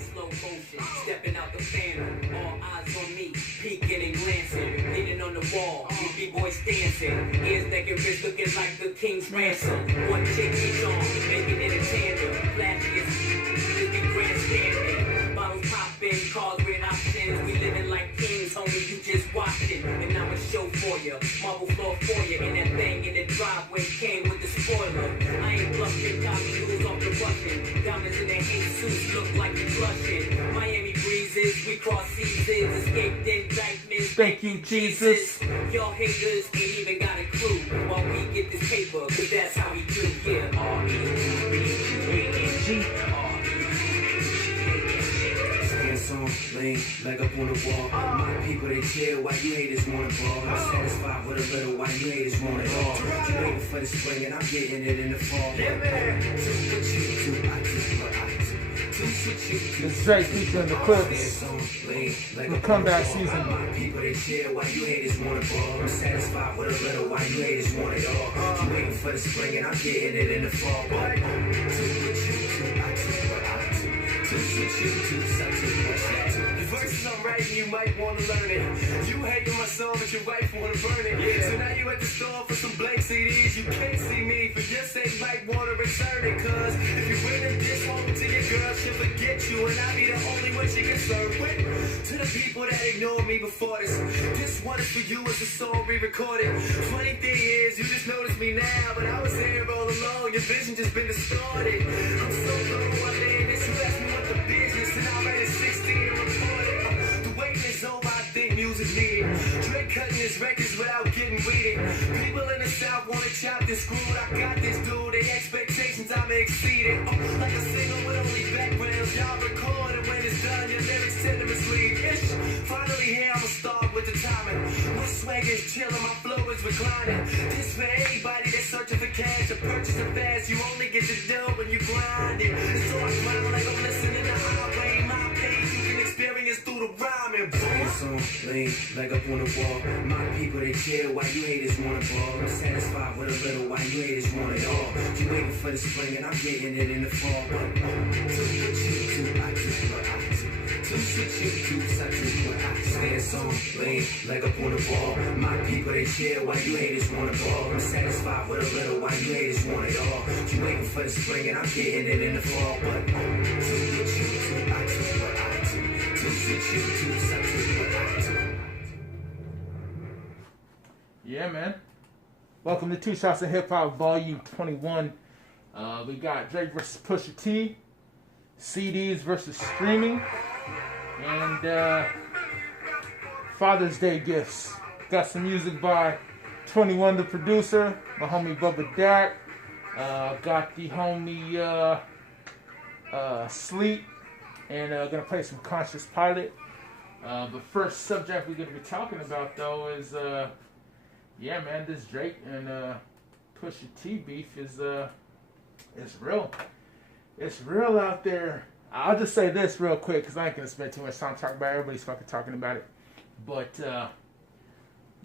slow motion, stepping out the phantom. All eyes on me, peeking and glancing. Leaning on the wall, with B-boys dancing. Ears, neck, and wrist looking like the king's ransom. One chick each on, making it a tandem. Flashiest, just be grandstanding. Bottles popping, cars with options. We living like kings, homie, you just watching. And I'ma show for ya, marble floor for ya. And that thing in the driveway came with the spoiler. I ain't bluffing, got jewels off the Russian. Diamonds in their hate suits look like you blushing. Miami breezes, we cross seasons. Escaped indictments, thank you Jesus. Y'all haters ain't even got a clue. While we get this paper, cause that's how we do, yeah. R-E-B-G. Lean, leg up on the wall. My people, they chill while you haters wanna ball. I'm satisfied with a little while you haters want it all. You waiting for the spring and I'm getting it in the fall. Yeah, man. This is Drake featuring the Clips. The comeback season. My people, they chill while you haters wanna ball. I'm satisfied with a little while you haters want it all. You waiting for the spring and I'm getting it in the fall. The verses I'm writing, you might want to learn it. You hating my song, but your wife want to burn it. Yeah. So now you at the store for some blank CDs. You can't see me, for your sake, might want to return it. Cause if you bring this home to your girl, she'll forget you. And I'll be the only one she can serve with. To the people that ignored me before this one is for you, it's a song re-recorded. Funny thing is, you just noticed me now, but I was there all along. Your vision just been distorted. I'm so low one day, this you asked me what the business, and I read it 16 and reported. The waiting is over, I think music needed. Drake cutting his records without getting weeded. People in the South want it chopped and screwed. I got this dude, they expectations I'ma exceed it. Like a single with only backgrounds, y'all record it when it's done. Your lyrics tend to mislead. Finally here, I'ma start with the timing. My swag is chillin', my flow is reclining. This for anybody that's searching for cash to purchase it fast. You only get your dough when you grind it. So I grind like I'm listening to highway. My pain you can experience through the rhyming. Boom. Lean, leg up on the wall. My people, they chill while you haters wanna ball. I'm satisfied with a little while you haters want it all. You waiting for the spring and I'm getting it in the fall. But do what you do, I do what I do. Do shit you do, I do what I do. Stance on, lean, leg up on the wall. My people, they chill while you haters wanna ball. I'm satisfied with a little while you haters want it all. You waiting for the spring and I'm getting it in the fall. But do what you do, I do what I do. Do shit you do, I do what I do. Yeah, man. Welcome to Two Shots of Hip Hop, Volume 21. We got Drake versus Pusha T, CDs versus streaming, and Father's Day gifts. Got some music by 21 the producer, my homie Bubba Dak. Got the homie Sleep, and gonna play some Conscious Pilot. But first subject we're gonna be talking about though is yeah, man, this Drake and Pusha T beef is it's real. It's real out there. I'll just say this real quick because I ain't gonna spend too much time talking about it. Everybody's fucking talking about it. But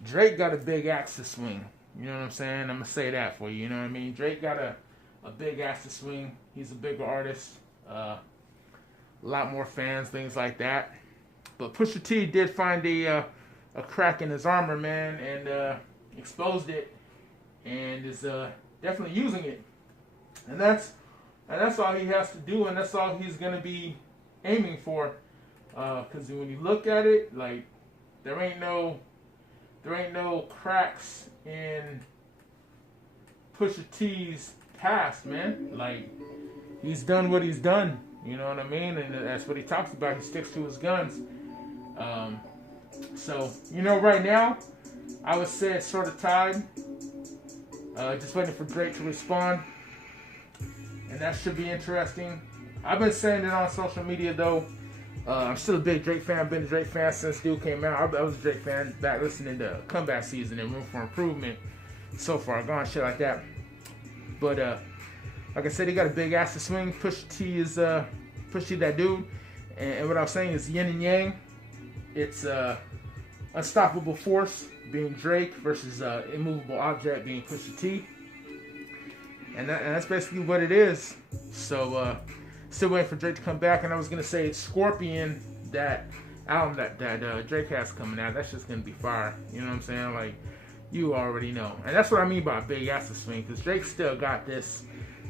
Drake got a big axe to swing. You know what I'm saying? I'm gonna say that for you. You know what I mean? Drake got a big axe to swing. He's a bigger artist. A lot more fans, things like that. But Pusha T did find a crack in his armor, man, and exposed it, and is definitely using it. And that's all he has to do, and that's all he's gonna be aiming for. Because when you look at it, like there ain't no cracks in Pusha T's past, man. Like he's done what he's done. You know what I mean? And that's what he talks about. He sticks to his guns. So right now, I would say it's sort of tied. Just waiting for Drake to respond. And that should be interesting. I've been saying it on social media, though. I'm still a big Drake fan. Been a Drake fan since Dude came out. I was a Drake fan back listening to Comeback Season and Room for Improvement. So far gone, shit like that. But like I said, he got a big ass to swing. Pusha T is Pusha T that dude. And what I was saying is yin and yang. It's unstoppable force being Drake versus immovable object being Pusha T. And that's basically what it is. So Still waiting for Drake to come back. And I was gonna say Scorpion, that album that Drake has coming out, that's just gonna be fire. You know what I'm saying? Like, you already know. And that's what I mean by big ass swing, because Drake still got this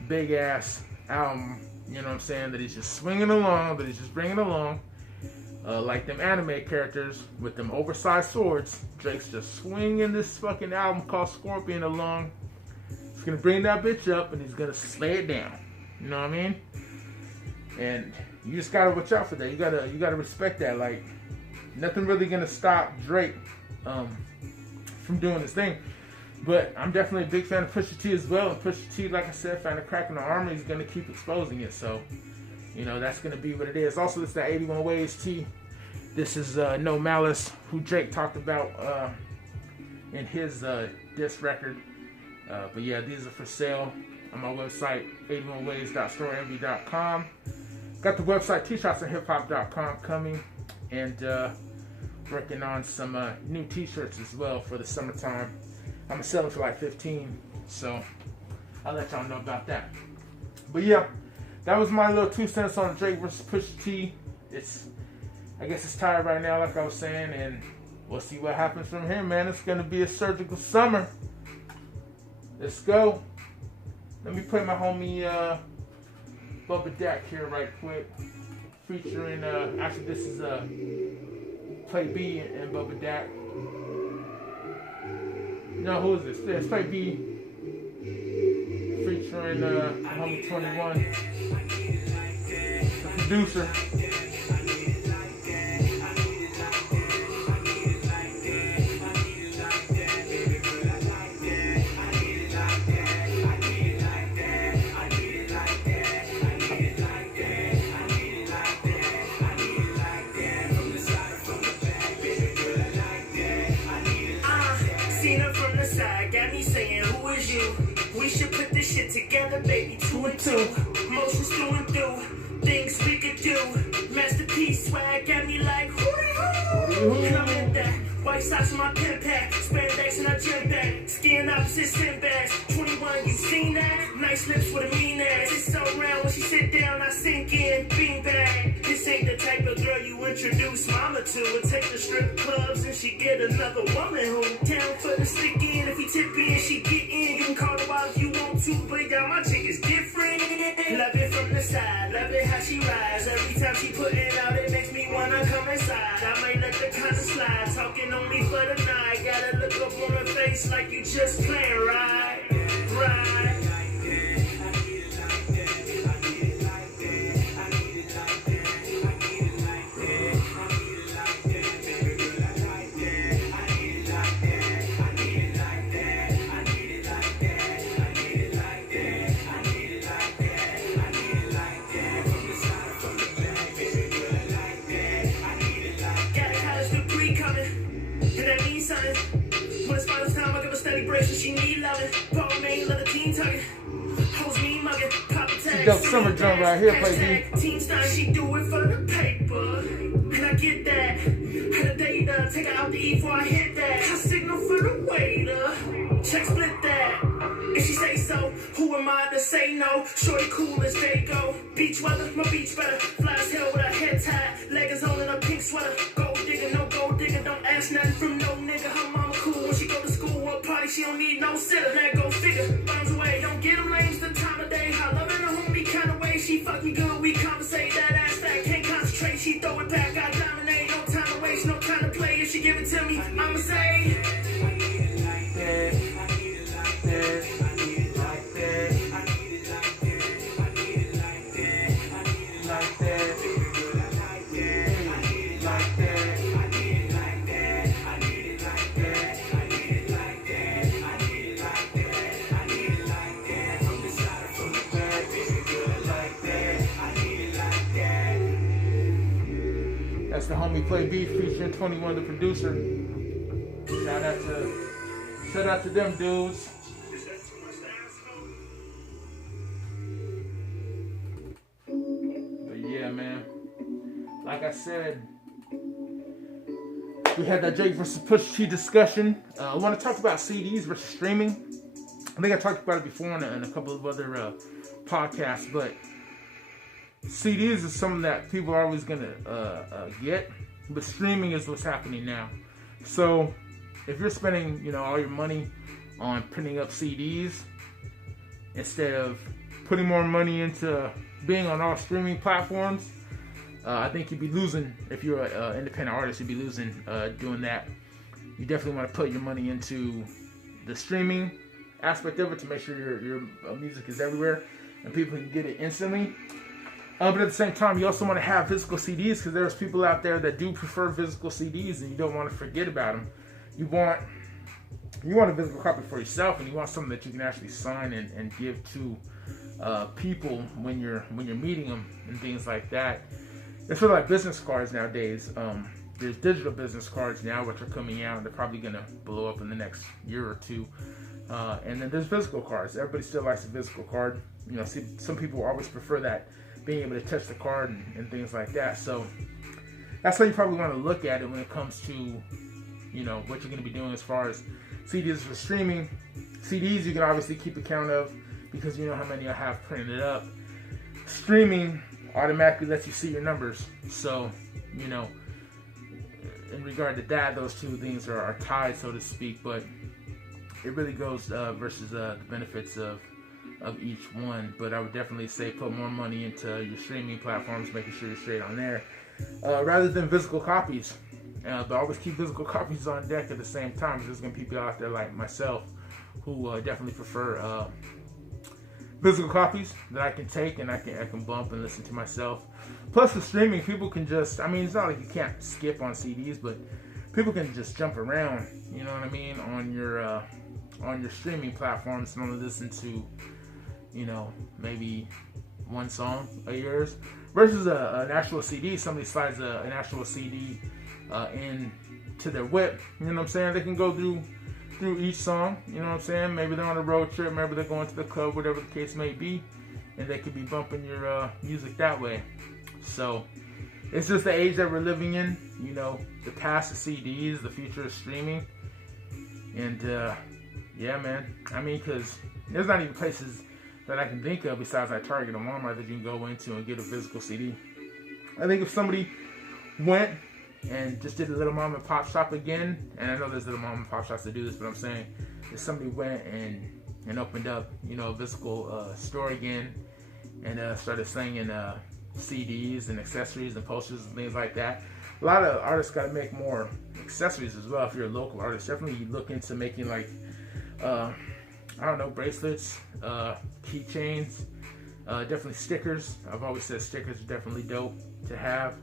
big ass album, you know what I'm saying, that he's just swinging along, that he's just bringing along. Like them anime characters with them oversized swords, Drake's just swinging this fucking album called Scorpion along. He's gonna bring that bitch up and he's gonna slay it down. You know what I mean? And you just gotta watch out for that. You gotta respect that. Like, nothing really gonna stop Drake from doing his thing. But I'm definitely a big fan of Pusha T as well. And Pusha T, like I said, found a crack in the armor. He's gonna keep exposing it. So, you know, that's going to be what it is. Also, this is that 81 Ways T. This is No Malice, who Drake talked about in his diss record. But yeah, these are for sale on my website, 81ways.storeenvy.com. Got the website, t-shirtsandhiphop.com coming. And working on some new t-shirts as well for the summertime. I'm going to sell them for like $15. So I'll let y'all know about that. But yeah. That was my little 2 cents on Drake versus Pusha T. I guess it's tired right now, like I was saying, and we'll see what happens from here, man. It's gonna be a surgical summer. Let's go. Let me play my homie Bubba Dak here right quick, featuring actually this is Play B and Bubba Dak. No, who is this? It's Play B. Featuring homie 21, the producer. Seen her from the side, got me saying, who is you? We should put this shit together, baby, 2 and 2. Motions through and through, things we could do. Masterpiece swag got me like, whoo. And I'm in that. White socks in my pen pack, spandex in her gym bag, skin opposite sin bags. 21, you seen that? Nice lips with a mean ass. It's so round when she sit down, I sink in, bean bag. This ain't the type of girl you introduce mama to. And take the strip clubs and she get another woman who down for the stick in. If he tip in, she get in. You can call her out if you want to, but y'all, my chick is different. Love it from the side, love it how she rides. Every time she put it out, it makes me wanna come inside. I might let the kind of slide, talking only for the night. Gotta look up on her face like you just playing right, right. She need loving, Paul May, love the teen tugging. Hoes me mugging, pop a tag. Dope summer drum right here, Play B. Teen style, she do it for the paper. And I get that. Had a data, take her out to eat before I hit that. I signal for the waiter. Check split that. If she say so, who am I to say no? Shorty cool as they go. Beach weather, my beach better. Fly as hell with her head tied. Leggings on in a pink sweater. Gold digger, no gold digger. Don't ask nothing from no nigga. Her mama cool when she go to school or party. She don't need no sitter. Now go figure. Bounds away. Don't get them lames the time of day. I love in a homie kind of way. She fuck me good. We conversate. That ass that can't concentrate. She throw it back. I dominate. No time to waste. No time to play. If she give it to me, I'ma say. That's the homie Play B featuring 21, the producer. Shout out to them dudes. But yeah, man. Like I said, we had that Drake versus Pusha T discussion. I want to talk about CDs versus streaming. I think I talked about it before in a couple of other podcasts, but CDs is something that people are always gonna get, but streaming is what's happening now. So if you're spending, all your money on printing up CDs instead of putting more money into being on all streaming platforms, I think you'd be losing. If you're an independent artist, you'd be losing doing that. You definitely want to put your money into the streaming aspect of it to make sure your music is everywhere and people can get it instantly. But at the same time, you also want to have physical CDs, because there's people out there that do prefer physical CDs, and you don't want to forget about them. You want a physical copy for yourself, and you want something that you can actually sign and give to people when you're meeting them and things like that. It's sort of like business cards nowadays. There's digital business cards now, which are coming out, and they're probably going to blow up in the next year or two. And then there's physical cards. Everybody still likes a physical card. Some people always prefer that, being able to touch the card and things like that. So that's how you probably want to look at it when it comes to, what you're going to be doing as far as CDs for streaming. CDs you can obviously keep account of because you know how many I have printed up. Streaming automatically lets you see your numbers. So, in regard to that, those two things are tied, so to speak, but it really goes versus the benefits of each one. But I would definitely say put more money into your streaming platforms, making sure you're straight on there, rather than physical copies. But always keep physical copies on deck at the same time. There's going to be people out there like myself who definitely prefer physical copies that I can take and I can bump and listen to myself. Plus the streaming, people can just, it's not like you can't skip on CDs, but people can just jump around, you know what I mean, on your streaming platforms and only listen to, maybe one song of yours versus an actual CD. Somebody slides an actual CD into their whip, you know what I'm saying? They can go through each song, you know what I'm saying? Maybe they're on a road trip, maybe they're going to the club, whatever the case may be, and they could be bumping your music that way. So it's just the age that we're living in, the past is CDs, the future is streaming. And yeah, man, because there's not even places that I can think of besides like Target and Walmart that you can go into and get a physical CD. I think if somebody went and just did a little mom and pop shop again, and I know there's little mom and pop shops that do this, but I'm saying if somebody went and opened up, a physical store again and started singing CDs and accessories and posters and things like that. A lot of artists got to make more accessories as well. If you're a local artist, definitely look into making like bracelets, keychains, definitely stickers. I've always said stickers are definitely dope to have.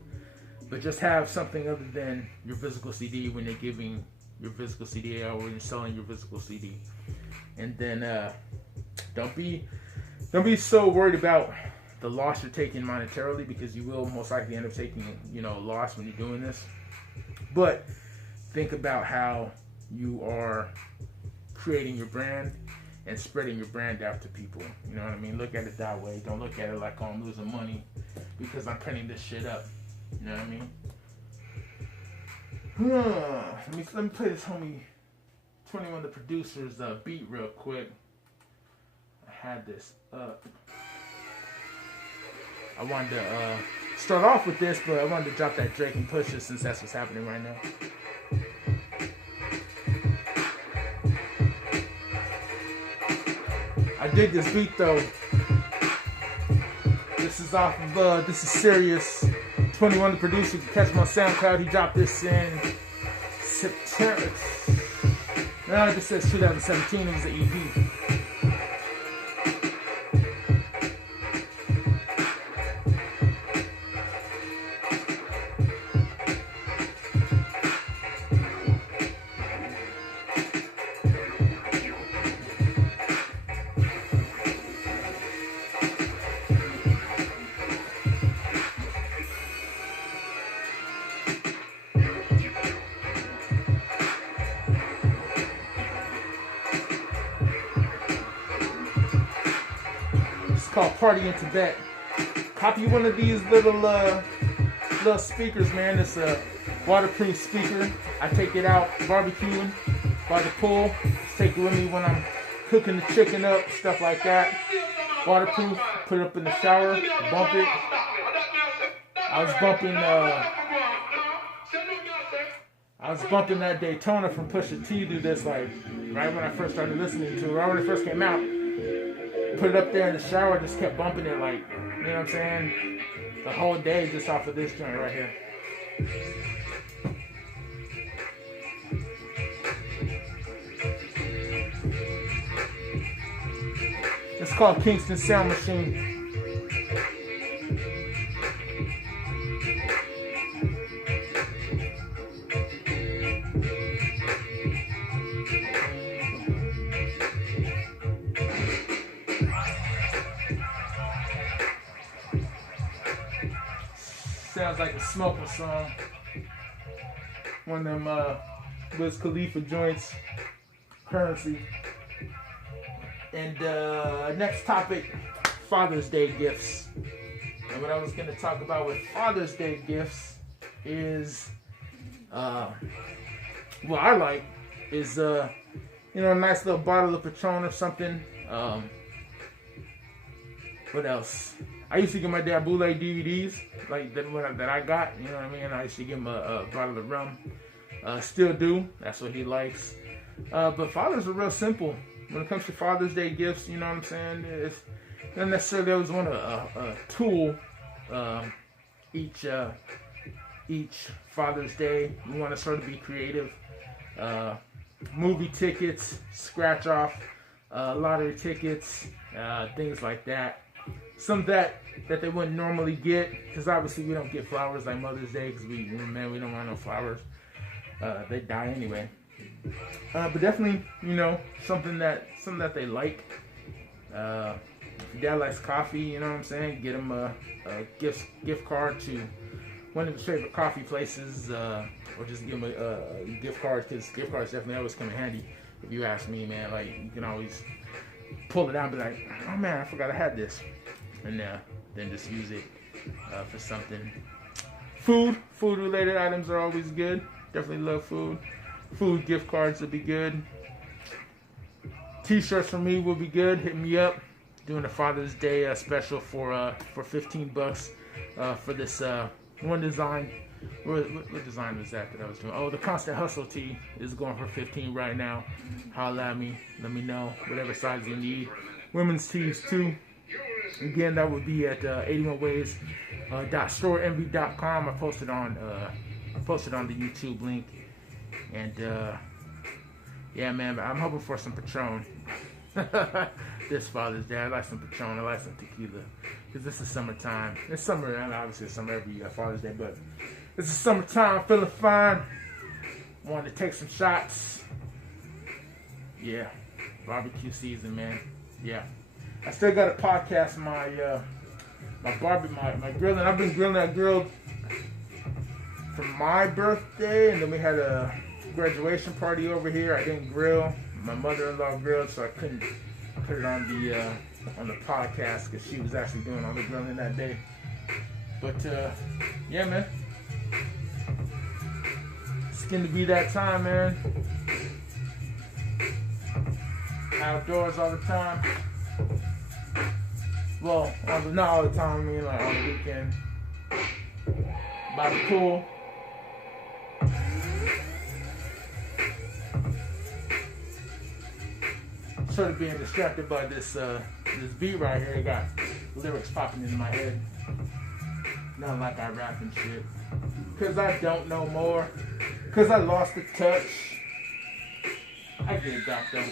But just have something other than your physical CD when they're giving your physical CD out or when you're selling your physical CD. And then don't be so worried about the loss you're taking monetarily, because you will most likely end up taking a loss when you're doing this. But think about how you are creating your brand and spreading your brand out to people. You know what I mean? Look at it that way. Don't look at it like, oh, I'm losing money because I'm printing this shit up. You know what I mean? Let me play this homie 21 the Producer's beat real quick. I had this up. I wanted to start off with this, but I wanted to drop that Drake and Pusha since that's what's happening right now. I dig this beat though. This is off of this is Serious. 21 the Producer. You can catch him on SoundCloud. He dropped this in September. No, it just says 2017. It was an EP. Called Party in Tibet. Copy one of these little speakers, man. It's a waterproof speaker. I take it out barbecuing by the pool. Just take it with me when I'm cooking the chicken up, stuff like that. Waterproof. Put it up in the shower. Bump it. I was bumping that Daytona from Pusha T to this, like, right when I first started listening to it, right when it first came out. Put it up there in the shower, just kept bumping it, like, you know what I'm saying? The whole day just off of this joint right here. It's called Kingston Sound Machine. Sounds like a smoking song. One of them Wiz Khalifa joints. Currency. And next topic, Father's Day gifts. And what I was going to talk about with Father's Day gifts is, what I like is, a nice little bottle of Patron or something. What else? I used to give my dad bootleg DVDs, like that I got, you know what I mean? I used to give him a bottle of rum. Still do. That's what he likes. But fathers are real simple. When it comes to Father's Day gifts, you know what I'm saying? It's not necessarily always want a tool each Father's Day. You want to sort of be creative. Movie tickets, scratch off, lottery tickets, things like that. Some that they wouldn't normally get, because obviously we don't get flowers like Mother's Day, because we don't want no flowers. They die anyway. But definitely, something that they like. If your dad likes coffee, you know what I'm saying? Get him a gift card to one of his favorite coffee places, or just give him a gift card, because gift cards definitely always come in handy. If you ask me, man, like, you can always pull it out and be like, oh man, I forgot I had this, and then just use it for something. Food related items are always good. Definitely love food. Food gift cards would be good. T-shirts for me will be good. Hit me up. Doing a Father's Day special for $15 for this one design. What design was that I was doing? Oh, the Constant Hustle tee is going for $15 right now. Holla at me. Let me know whatever size you need. Women's tees too. Again, that would be at 81ways.storeenvy.com. I posted on the YouTube link. And yeah, man, I'm hoping for some Patron this Father's Day. I like some Patron. I like some tequila, because this is summertime. It's summer, and obviously it's summer every Father's Day, but it's the summertime. Feeling fine. Wanted to take some shots. Yeah, barbecue season, man. Yeah, I still got to podcast my grilling. I've been grilling. I grilled for my birthday, and then we had a graduation party over here. I didn't grill. My mother-in-law grilled, so I couldn't put it on the podcast, because she was actually doing all the grilling that day. But yeah, man, it's gonna be that time, man. Outdoors all the time. Well, not all the time. I mean, like on the weekend, by the pool. Sort of being distracted by this beat right here. It got lyrics popping into my head. Not like I rap and shit. Cause I don't know more. Cause I lost the touch. I get it back though.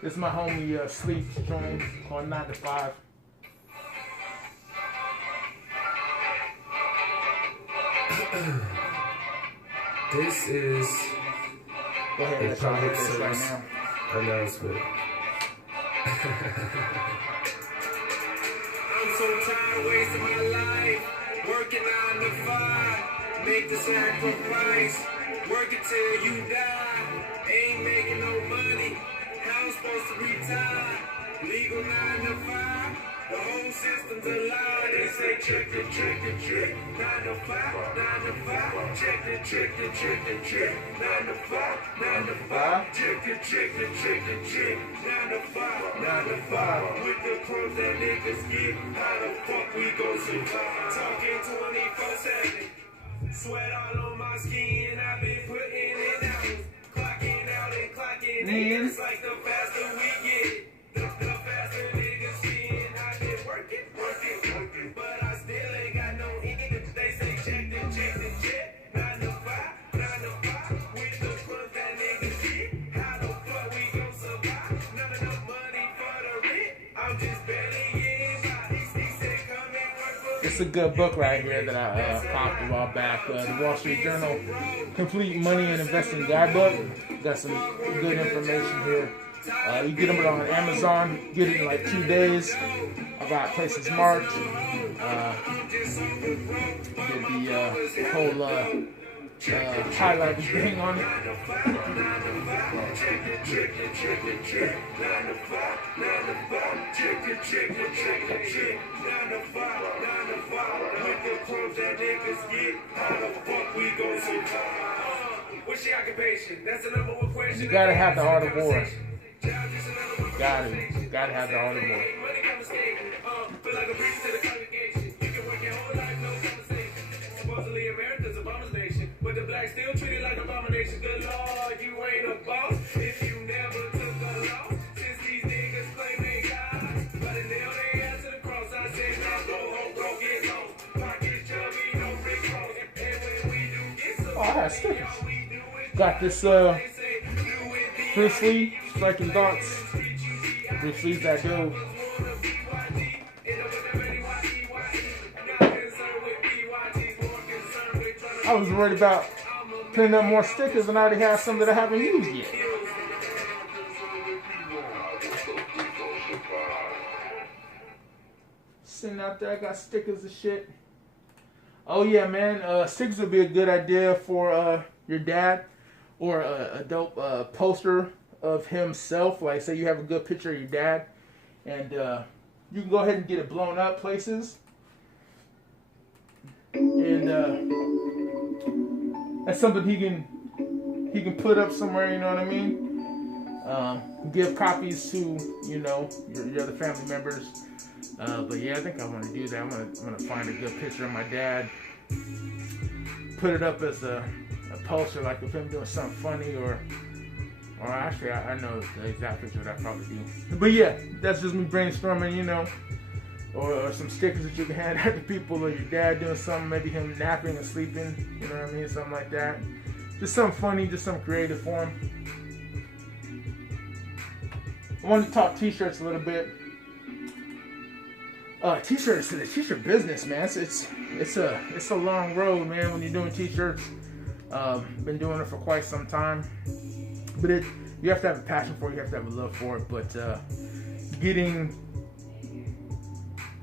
This is my homie Sleep joint called 9 to 5. This is Go ahead, let's try to hit this right now. announcement. I'm so tired of wasting my life, working 9 to 5, make the sacrifice, working till you die, ain't making no money, how I'm supposed to retire, legal 9 to 5, the whole system's a lie, they say say check the trick, 9 to 5, 9 to 5. Check the trick, 9 to 5, 9 to 5. Check the trick, 9 to 5, 9 to 5. With the crumbs that niggas get, how the fuck we gon' survive? Talking 24/7. Sweat all on my skin, I've been putting it out. Clocking out and clocking in. It's like the faster we get, the faster niggas spin. I've been working, but I still ain't got no end. They say check the 9 to 5, 9 to 5. With the crunk that niggas get, how the fuck we gon' survive? Not enough money for the rent, I'm just barely getting by. He said come and work for me. It's a good book right here that I popped a while back. The Wall Street Journal Complete Money and Investing Guidebook. Got some good information here. You get them on Amazon. Get it in like 2 days. I got places marked. Did the whole highlight thing on it. What's your occupation? That's the number one question. You gotta have the art of war. Gotta have the art of war. Feel like a priest to the congregation. You can work your whole life, no conversation. Supposedly America's a bombers nation, but the blacks still treated like abomination. Good Lord, you ain't a boss if you never took a loss. Since these niggas claim they God, but they nail their ass to the cross. I said, now go home, go get lost. Pocket chubby, no brick cross. And when we do get some, Oh, I have stickers. Got this Bruce Lee, Striking Thoughts. Bruce Lee's that dude. I was worried about printing up more stickers and I already have some that I haven't used yet. Sitting out there, I got stickers and shit. Oh yeah, man, stickers would be a good idea for your dad, or a dope poster of himself. Like, say you have a good picture of your dad, and you can go ahead and get it blown up places. And that's something he can put up somewhere. You know what I mean? Give copies to your other family members. But yeah, I think I want to do that. I'm gonna find a good picture of my dad, put it up as a poster, like of him doing something funny, or actually I know the exact picture that I probably do. But yeah, that's just me brainstorming, or some stickers that you can hand out to people, or your dad doing something, maybe him napping and sleeping, you know what I mean, something like that. Just something funny, just something creative for him. I wanted to talk t-shirts a little bit. T-shirts, the t-shirt business, man. It's a long road, man. When you're doing t-shirts, been doing it for quite some time. But you have to have a passion for it. You have to have a love for it. But getting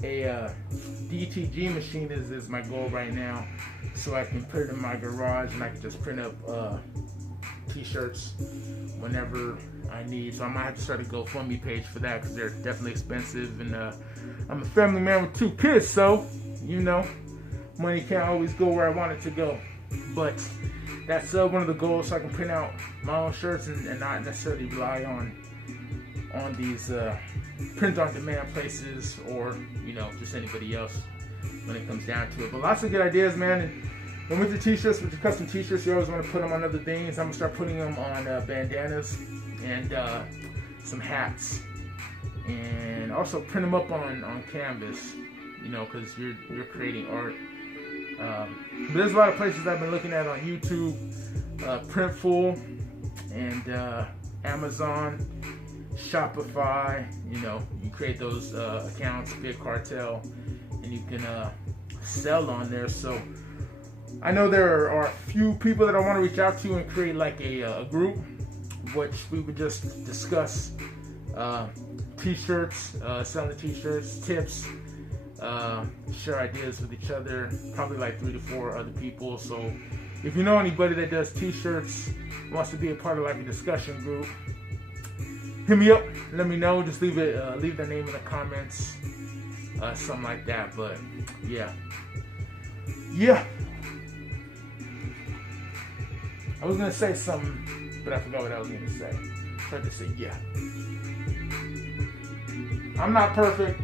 a DTG machine is my goal right now, so I can put it in my garage and I can just print up t-shirts whenever I need. So I might have to start a GoFundMe page for that, because they're definitely expensive, and I'm a family man with 2 kids, so money can't always go where I want it to go. But that's one of the goals, so I can print out my own shirts and not necessarily rely on these print-on-demand places, or just anybody else when it comes down to it. But lots of good ideas, man. And with the t-shirts, with your custom t-shirts, you always want to put them on other things. I'm gonna start putting them on bandanas and some hats, and also print them up on canvas, because you're creating art. But there's a lot of places I've been looking at on YouTube, Printful, and Amazon, Shopify. You create those accounts, Big Cartel, and you can sell on there. So I know there are a few people that I want to reach out to and create like a group, which we would just discuss t-shirts, selling t-shirts, tips, share ideas with each other, probably like 3 to 4 other people. So if you know anybody that does t-shirts, wants to be a part of like a discussion group, hit me up, let me know. Just leave their name in the comments, something like that. But yeah. I was gonna say something, but I forgot what I was gonna say. I tried to say yeah. I'm not perfect,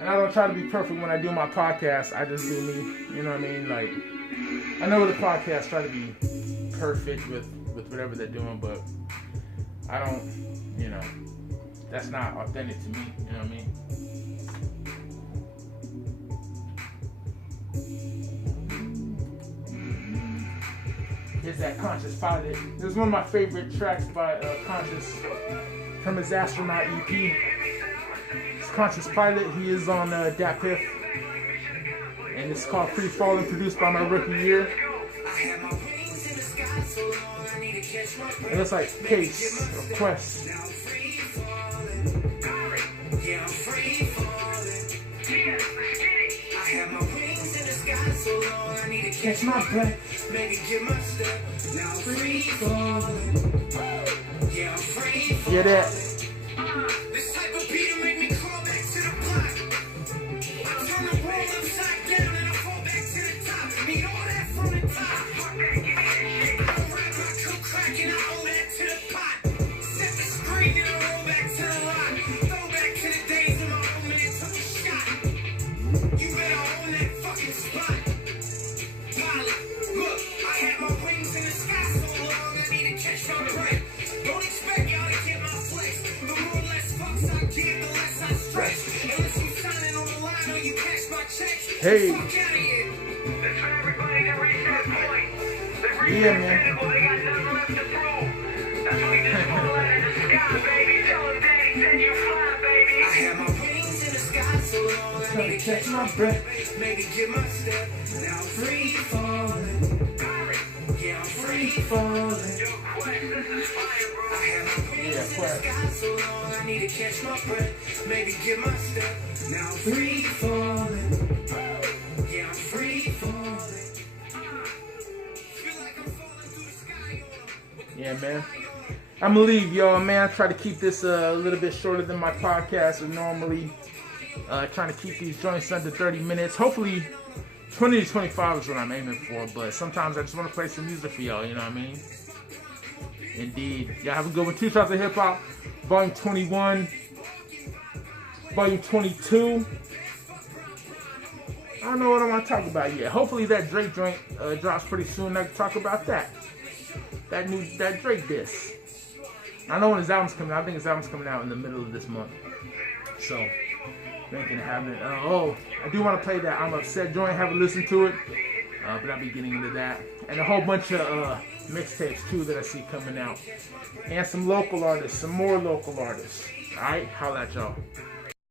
and I don't try to be perfect when I do my podcast. I just do me. You know what I mean? Like, I know the podcast try to be perfect with whatever they're doing, but I don't. You know, that's not authentic to me. You know what I mean? Here's that Conscious Pilot. This is one of my favorite tracks by Conscious from his Astronaut EP. It's Conscious Pilot. He is on Dat Piff. And it's called Free Falling, produced by my rookie year. It looks like Case or Quest. Catch my breath, maybe get my step. Now free falling. Yeah, I'm free falling. Hear that? This type of beat will make me crawl back to the block. I turn the world upside down and I fall back to the top. Need all that from the top. I rap my cook crack and I owe that to the pot. Set the screen and I roll back to the lot. Throw back to the days of my home and it took a shot. You better own that fucking spot. Look, I had my wings in the sky so long I need to catch my breath. Don't expect y'all to get my flex. The more less fucks I give, the less I stretch. Unless you signing on the line or you cash my checks. Hey. Fuck out of here. That's for everybody to reach that point. They Yeah, man. they got nothing left to prove. That's why you just fall out of the sky, baby. Tell them daddy, then you fly, baby. I had my wings in the sky so long I need to catch my breath. Maybe get my step. Now free falling. Yeah, I'm free falling. Yo, Quest, this is fire, bro. I have my wings in the sky so long I need to catch my breath. Maybe get my step. Now free falling. Yeah, I'm free falling. Feel like I'm falling through the sky on. Yeah, man. I'm gonna leave y'all, man. I try to keep this a little bit shorter than my podcast is normally. Trying to keep these joints under 30 minutes. Hopefully 20 to 25 is what I'm aiming for, but sometimes I just want to play some music for y'all, you know what I mean? Indeed. Y'all have a good one. 2 Shots of Hip Hop, Volume 21, Volume 22. I don't know what I want to talk about yet. Hopefully that Drake joint drops pretty soon. I can talk about that. That Drake diss. I know when his album's coming out. I think his album's coming out in the middle of this month. So, thinking of having it. I do want to play that I'm Upset joint. Haven't listened to it. But I'll be getting into that. And a whole bunch of mixtapes too that I see coming out. And some local artists. Some more local artists. Alright? Holla at y'all.